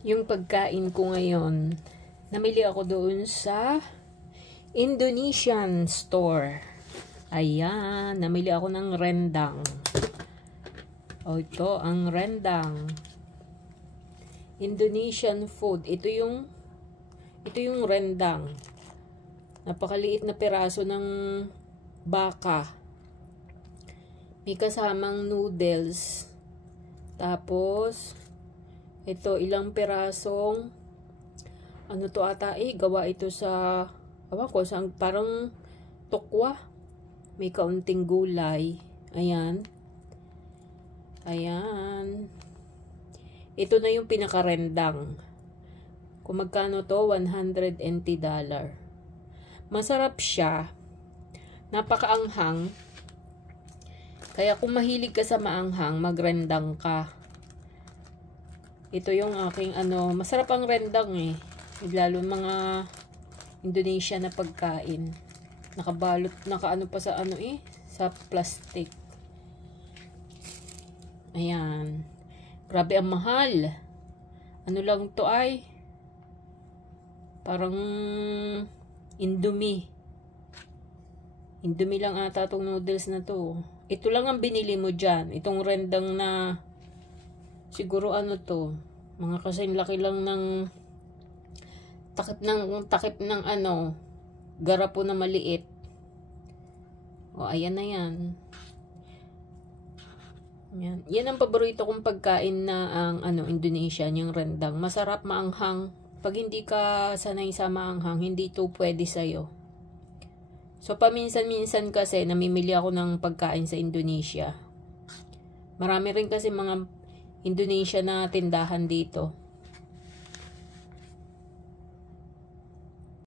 Yung pagkain ko ngayon, namili ako doon sa Indonesian store. Ayan, namili ako ng rendang. O ito, ang rendang. Indonesian food. Ito yung rendang. Napakaliit na piraso ng baka. May kasamang noodles. Tapos, ito, ilang pirasong, ano to ata gawa ito sa, parang tokwa. May kaunting gulay. Ayan. Ayan. Ito na yung pinakarendang. Kung magkano to, $180. Masarap siya. Napakaanghang. Kaya kung mahilig ka sa maanghang, magrendang ka. Ito yung aking masarap ang rendang eh. Lalo mga Indonesia na pagkain. Nakabalot, nakaano pa sa sa plastic. Ayan. Grabe ang mahal. Ano lang to ay? Parang Indomie. Indomie lang ata itong noodles na to. Ito lang ang binili mo dyan. Itong rendang na siguro to. Mga kasing laki lang ng takip ng garapo na maliit. O ayan na yan. Yan ang paborito kong pagkain na ang Indonesian, yung rendang. Masarap, maanghang. Pag hindi ka sanay sa maanghang, hindi ito pwede sa'yo. So, paminsan-minsan kasi, namimili ako ng pagkain sa Indonesia. Marami rin kasi mga Indonesia na tindahan dito.